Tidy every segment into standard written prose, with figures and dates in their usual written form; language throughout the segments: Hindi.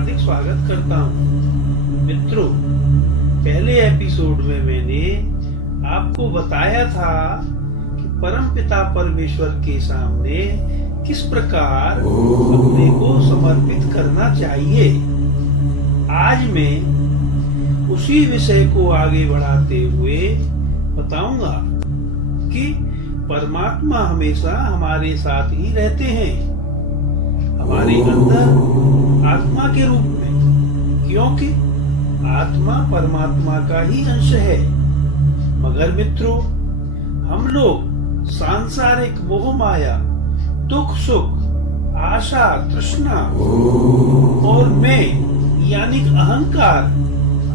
हार्दिक स्वागत करता हूँ। मित्रों, पहले एपिसोड में मैंने आपको बताया था कि परमपिता परमेश्वर के सामने किस प्रकार अपने को समर्पित करना चाहिए। आज मैं उसी विषय को आगे बढ़ाते हुए बताऊंगा कि परमात्मा हमेशा हमारे साथ ही रहते हैं, हमारे अंदर आत्मा के रूप में, क्योंकि आत्मा परमात्मा का ही अंश है। मगर मित्रों, हम लोग सांसारिक मोह माया, दुख सुख, आशा तृष्णा और मैं यानी अहंकार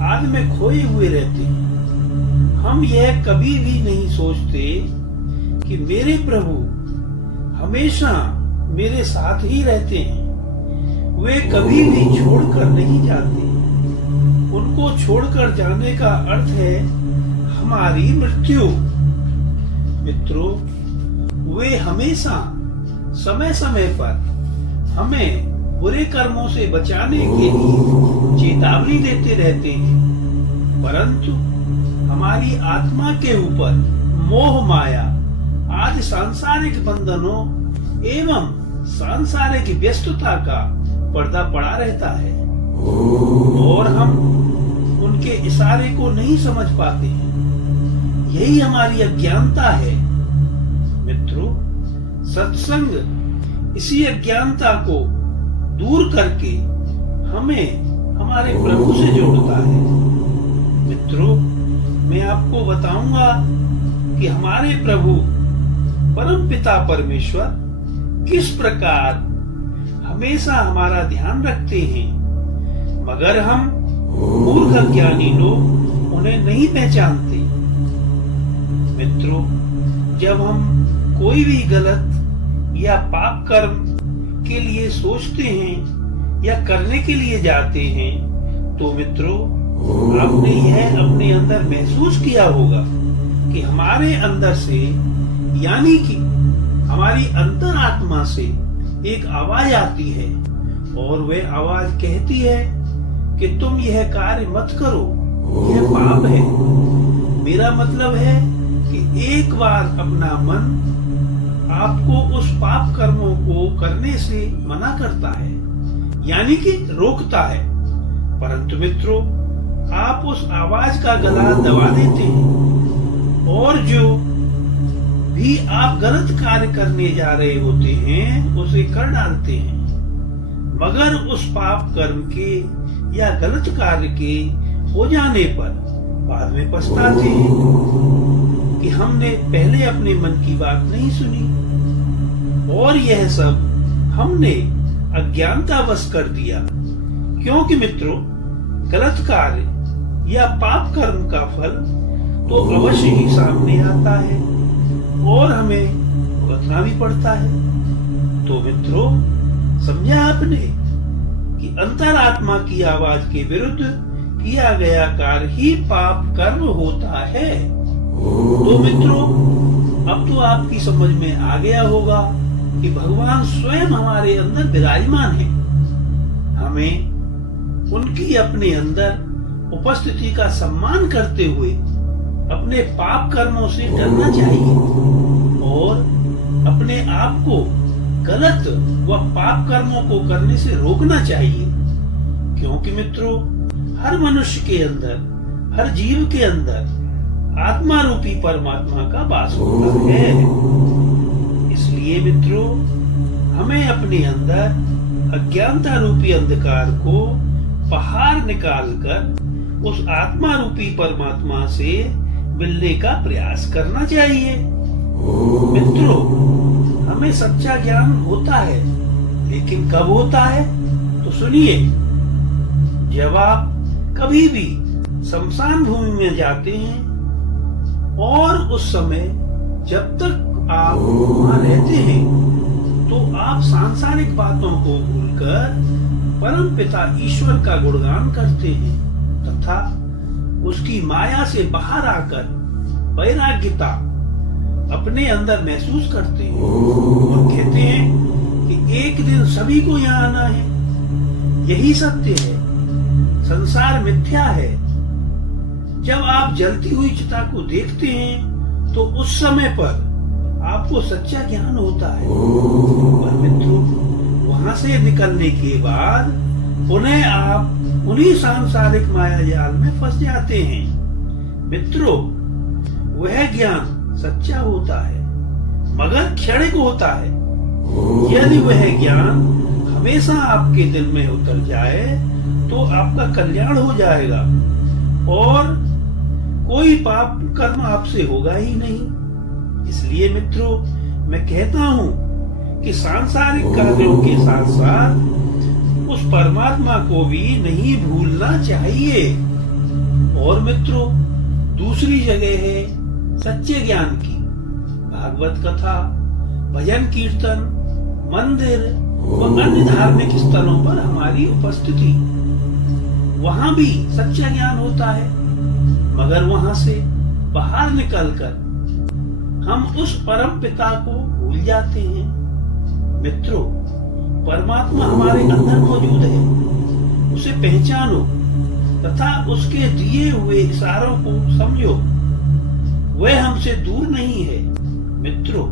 आदि में खोए हुए रहते हैं। हम यह कभी भी नहीं सोचते कि मेरे प्रभु हमेशा मेरे साथ ही रहते हैं, वे कभी भी छोड़कर नहीं जाते। उनको छोड़कर जाने का अर्थ है हमारी मृत्यु। मित्रों, वे हमेशा समय समय पर हमें बुरे कर्मों से बचाने के लिए चेतावनी देते रहते हैं, परंतु हमारी आत्मा के ऊपर मोह माया आदि सांसारिक बंधनों एवं सांसारिक व्यस्तता का पर्दा पड़ा रहता है और हम उनके इशारे को नहीं समझ पाते हैं। यही हमारी अज्ञानता है। मित्रों, सत्संग इसी अज्ञानता को दूर करके हमें हमारे प्रभु से जोड़ता है। मित्रों, मैं आपको बताऊंगा कि हमारे प्रभु परमपिता परमेश्वर किस प्रकार हमेशा हमारा ध्यान रखते हैं, मगर हम मूर्ख ज्ञानी लोग उन्हें नहीं पहचानते। मित्रों, जब हम कोई भी गलत या पाप कर्म के लिए सोचते हैं या करने के लिए जाते हैं, तो मित्रों, आपने यह अपने अंदर महसूस किया होगा कि हमारे अंदर से यानी कि हमारी अंतरात्मा से एक आवाज आती है और वह आवाज कहती है कि तुम यह कार्य मत करो, यह पाप है। मेरा मतलब है कि एक बार अपना मन आपको उस पाप कर्मों को करने से मना करता है, यानी कि रोकता है, परंतु मित्रों, आप उस आवाज का गला दबा देते हैं और जो भी आप गलत कार्य करने जा रहे होते हैं उसे कर डालते हैं, मगर उस पाप कर्म के या गलत कार्य के हो जाने पर बाद में पछताते हैं कि हमने पहले अपने मन की बात नहीं सुनी और यह सब हमने अज्ञानतावश कर दिया। क्योंकि मित्रों, गलत कार्य या पाप कर्म का फल तो अवश्य ही सामने आता है और हमें भुगतना भी पड़ता है। तो मित्रों, समझा आपने कि अंतरात्मा की आवाज के विरुद्ध किया गया कार्य ही पाप कर्म होता है। तो मित्रों, अब तो आपकी समझ में आ गया होगा कि भगवान स्वयं हमारे अंदर विराजमान है। हमें उनकी अपने अंदर उपस्थिति का सम्मान करते हुए अपने पाप कर्मों से डरना चाहिए और अपने आप को गलत व पाप कर्मों को करने से रोकना चाहिए। क्योंकि मित्रों, हर मनुष्य के अंदर, हर जीव के अंदर आत्मा रूपी परमात्मा का वास होता है। इसलिए मित्रों, हमें अपने अंदर अज्ञानता रूपी अंधकार को बाहर निकालकर उस आत्मा रूपी परमात्मा से मिलने का प्रयास करना चाहिए। मित्रों, हमें सच्चा ज्ञान होता है, लेकिन कब होता है? तो सुनिए, जब आप कभी भी शमशान भूमि में जाते हैं और उस समय जब तक आप वहां रहते हैं तो आप सांसारिक बातों को भूलकर परम पिता ईश्वर का गुणगान करते हैं तथा उसकी माया से बाहर आकर वैराग्यता अपने अंदर महसूस करते हैं और कहते हैं कि एक दिन सभी को यहाँ आना है। यही सत्य है। संसार मिथ्या है। जब आप जलती हुई चिता को देखते हैं तो उस समय पर आपको सच्चा ज्ञान होता है, पर मित्रों वहां से निकलने के बाद पुनः आप उन्हीं सांसारिक माया जाल में फंस जाते हैं। मित्रों वह ज्ञान सच्चा होता है मगर क्षणिक होता है। यदि वह ज्ञान हमेशा आपके दिल में उतर जाए तो आपका कल्याण हो जाएगा और कोई पाप कर्म आपसे होगा ही नहीं। इसलिए मित्रों मैं कहता हूँ कि सांसारिक कार्यों के साथ साथ उस परमात्मा को भी नहीं भूलना चाहिए। और मित्रों दूसरी जगह है सच्चे ज्ञान की, भागवत कथा, भजन कीर्तन, मंदिर व अन्य धार्मिक स्थलों पर हमारी उपस्थिति। वहां भी सच्चा ज्ञान होता है मगर वहां से बाहर निकलकर हम उस परम पिता को भूल जाते हैं। मित्रों परमात्मा हमारे अंदर मौजूद है, उसे पहचानो तथा उसके दिए हुए इशारों को समझो। वह हमसे दूर नहीं है। मित्रों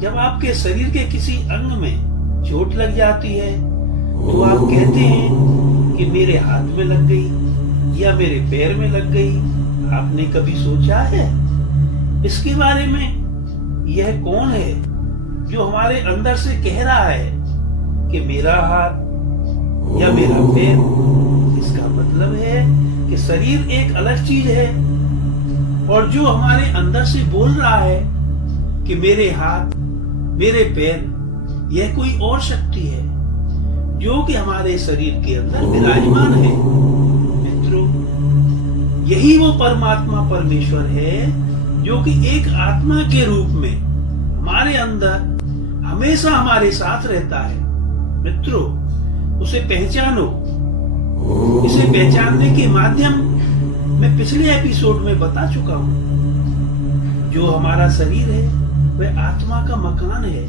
जब आपके शरीर के किसी अंग में चोट लग जाती है तो आप कहते हैं कि मेरे हाथ में लग गई या मेरे पैर में लग गई। आपने कभी सोचा है इसके बारे में? यह कौन है जो हमारे अंदर से कह रहा है कि मेरा हाथ या मेरा पैर? इसका मतलब है कि शरीर एक अलग चीज है और जो हमारे अंदर से बोल रहा है कि मेरे हाथ मेरे पैर, यह कोई और शक्ति है जो कि हमारे शरीर के अंदर विराजमान है। मित्रों यही वो परमात्मा परमेश्वर है जो कि एक आत्मा के रूप में हमारे अंदर हमेशा हमारे साथ रहता है। मित्रों उसे पहचानो। इसे पहचानने के माध्यम मैं पिछले एपिसोड में बता चुका हूं। जो हमारा शरीर है वह आत्मा का मकान है।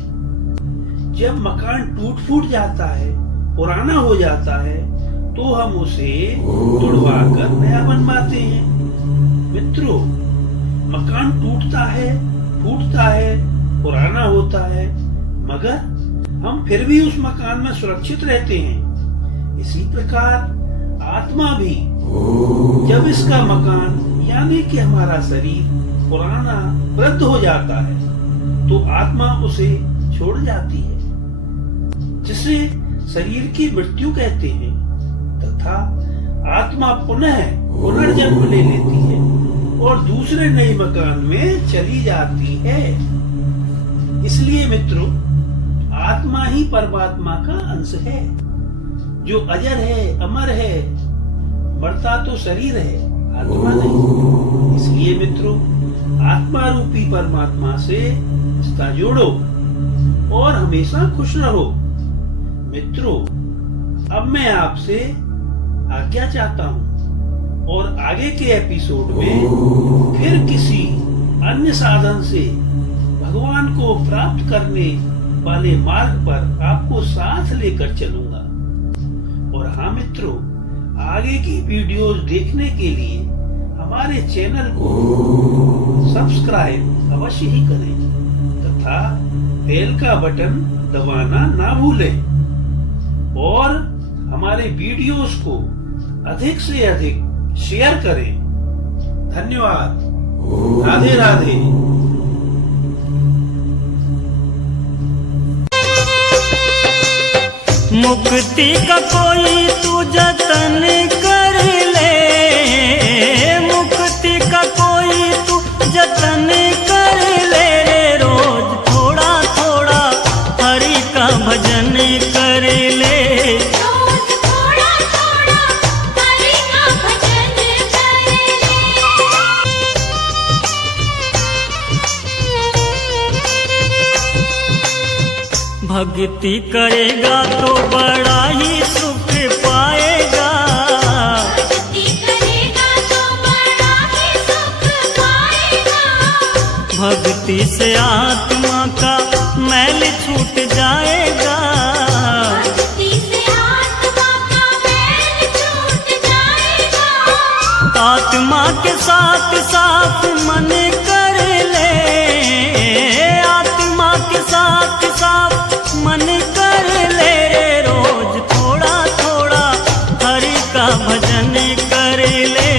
जब मकान टूट फूट जाता है, पुराना हो जाता है, तो हम उसे तुड़वा कर नया बनवाते हैं। मित्रों मकान टूटता है, फूटता है, पुराना होता है, मगर हम फिर भी उस मकान में सुरक्षित रहते हैं। इसी प्रकार आत्मा भी जब इसका मकान यानी कि हमारा शरीर पुराना वृद्ध हो जाता है तो आत्मा उसे छोड़ जाती है, जिसे शरीर की मृत्यु कहते हैं, तथा आत्मा पुनः पुनर्जन्म ले लेती है और दूसरे नए मकान में चली जाती है। इसलिए मित्रों आत्मा ही परमात्मा का अंश है जो अजर है, अमर है। मरता तो शरीर है, आत्मा नहीं। इसलिए मित्रों आत्मा रूपी परमात्मा से रिश्ता जोड़ो और हमेशा खुश रहो। मित्रों अब मैं आपसे आज्ञा चाहता हूं और आगे के एपिसोड में फिर किसी अन्य साधन से भगवान को प्राप्त करने वाले मार्ग पर आपको साथ लेकर चलूंगा। और हाँ मित्रों आगे की वीडियोस देखने के लिए हमारे चैनल को सब्सक्राइब अवश्य ही करें तथा बेल का बटन दबाना ना भूलें और हमारे वीडियोस को अधिक से अधिक शेयर करें। धन्यवाद। राधे राधे। मुक्ति का कोई तू जतन कर ले, मुक्ति का कोई तू जतन कर ले, रोज थोड़ा थोड़ा हरि का भजन कर ले, रोज थोड़ा थोड़ा हरि का भजन कर ले। भक्ति करेगा तो बड़ा ही सुख पाएगा, भक्ति करेगा तो बड़ा ही सुख पाएगा, भक्ति से आत्मा का मैल छूट जाएगा, भक्ति से आत्मा का आत्मा के साथ साफ मन कर ले, आत्मा के साथ साफ मन कर ले रे रोज थोड़ा थोड़ा हरि का भजन कर ले।